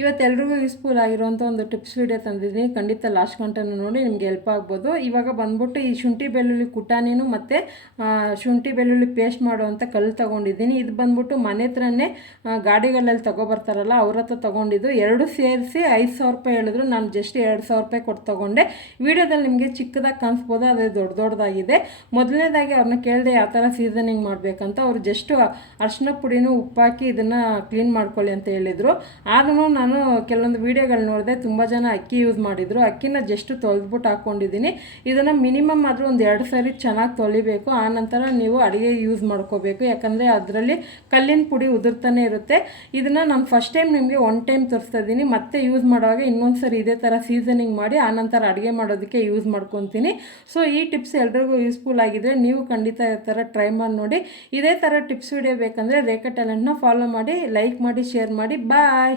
ಇವತ್ತೆಲ್ರಿಗೂ useful ಆಗಿರುವಂಥ ಒಂದು tips video ತಂದಿದ್ದೀನಿ. ಖಂಡಿತ ಲಾಸ್ಟ್ ಗಂಟೆನೂ ನೋಡಿ ನಿಮ್ಗೆ ಹೆಲ್ಪ್ ಆಗ್ಬೋದು. ಇವಾಗ ಬಂದ್ಬಿಟ್ಟು ಈ ಶುಂಠಿ ಬೆಳ್ಳುಳ್ಳಿ ಕುಟಾಣಿನೂ ಮತ್ತು ಶುಂಠಿ ಬೆಳ್ಳುಳ್ಳಿ ಪೇಸ್ಟ್ ಮಾಡುವಂಥ ಕಲ್ಲು ತೊಗೊಂಡಿದ್ದೀನಿ. ಇದು ಬಂದ್ಬಿಟ್ಟು ಮನೆ ಹತ್ರನೇ ಗಾಡಿಗಳಲ್ಲಿ ತೊಗೊಬರ್ತಾರಲ್ಲ ಅವ್ರ ಹತ್ರ ತೊಗೊಂಡಿದ್ದು. ಎರಡು ಸೇರಿಸಿ 5,000 ರೂಪಾಯಿ ಹೇಳಿದ್ರು. ನಾನು ಜಸ್ಟ್ 2,000 ರೂಪಾಯಿ ಕೊಟ್ಟು ತೊಗೊಂಡೆ. ವೀಡಿಯೋದಲ್ಲಿ ನಿಮಗೆ ಚಿಕ್ಕದಾಗಿ ಕಾಣಿಸ್ಬೋದು, ಅದೇ ದೊಡ್ಡದಾಗಿದೆ. ಮೊದಲನೇದಾಗಿ ಅವ್ರನ್ನ ಕೇಳಿದೆ ಯಾವ ಥರ ಸೀಸನಿಂಗ್ ಮಾಡಬೇಕಂತ. ಅವ್ರು ಜಸ್ಟು ಅರಿಶಿನ ಪುಡಿನೂ ಉಪ್ಪಾಕಿ ಇದನ್ನು ಕ್ಲೀನ್ ಮಾಡ್ಕೊಳ್ಳಿ ಅಂತ ಹೇಳಿದರು. ಆದ್ರೂ ನಾನು ಕೆಲವೊಂದು ವೀಡಿಯೋಗಳು ನೋಡಿದೆ, ತುಂಬ ಜನ ಅಕ್ಕಿ ಯೂಸ್ ಮಾಡಿದರು. ಅಕ್ಕಿನ ಜಸ್ಟ್ ತೊಳೆದ್ಬಿಟ್ಟು ಹಾಕ್ಕೊಂಡಿದ್ದೀನಿ. ಇದನ್ನು ಮಿನಿಮಮ್ ಆದರೂ ಒಂದು 2 ಸಾರಿ ಚೆನ್ನಾಗಿ ತೊಳಿಬೇಕು. ಆನಂತರ ನೀವು ಅಡುಗೆ ಯೂಸ್ ಮಾಡ್ಕೋಬೇಕು, ಯಾಕಂದರೆ ಅದರಲ್ಲಿ ಕಲ್ಲಿನ ಪುಡಿ ಉದುರ್ತಾನೆ ಇರುತ್ತೆ. ಇದನ್ನು ನಾನು ಫಸ್ಟ್ ಟೈಮ್ ನಿಮಗೆ 1 ಟೈಮ್ ತೋರಿಸ್ತಾ ಇದ್ದೀನಿ. ಮತ್ತೆ ಯೂಸ್ ಮಾಡುವಾಗ ಇನ್ನೊಂದು ಸರಿ ಇದೇ ಥರ ಸೀಸನಿಂಗ್ ಮಾಡಿ ಆನಂತರ ಅಡುಗೆ ಮಾಡೋದಕ್ಕೆ ಯೂಸ್ ಮಾಡ್ಕೊತೀನಿ. ಸೊ ಈ ಟಿಪ್ಸ್ ಎಲ್ರಿಗೂ ಯೂಸ್ಫುಲ್ ಆಗಿದ್ರೆ ನೀವು ಖಂಡಿತ ಈ ಥರ ಟ್ರೈ ಮಾಡಿ ನೋಡಿ. ಇದೇ ಥರ ಟಿಪ್ಸ್ ವೀಡಿಯೋ ಬೇಕಂದರೆ ರೇಖಾ ಟ್ಯಾಲೆಂಟ್ನ ಫಾಲೋ ಮಾಡಿ, ಲೈಕ್ ಮಾಡಿ, ಶೇರ್ ಮಾಡಿ. ಬಾಯ್.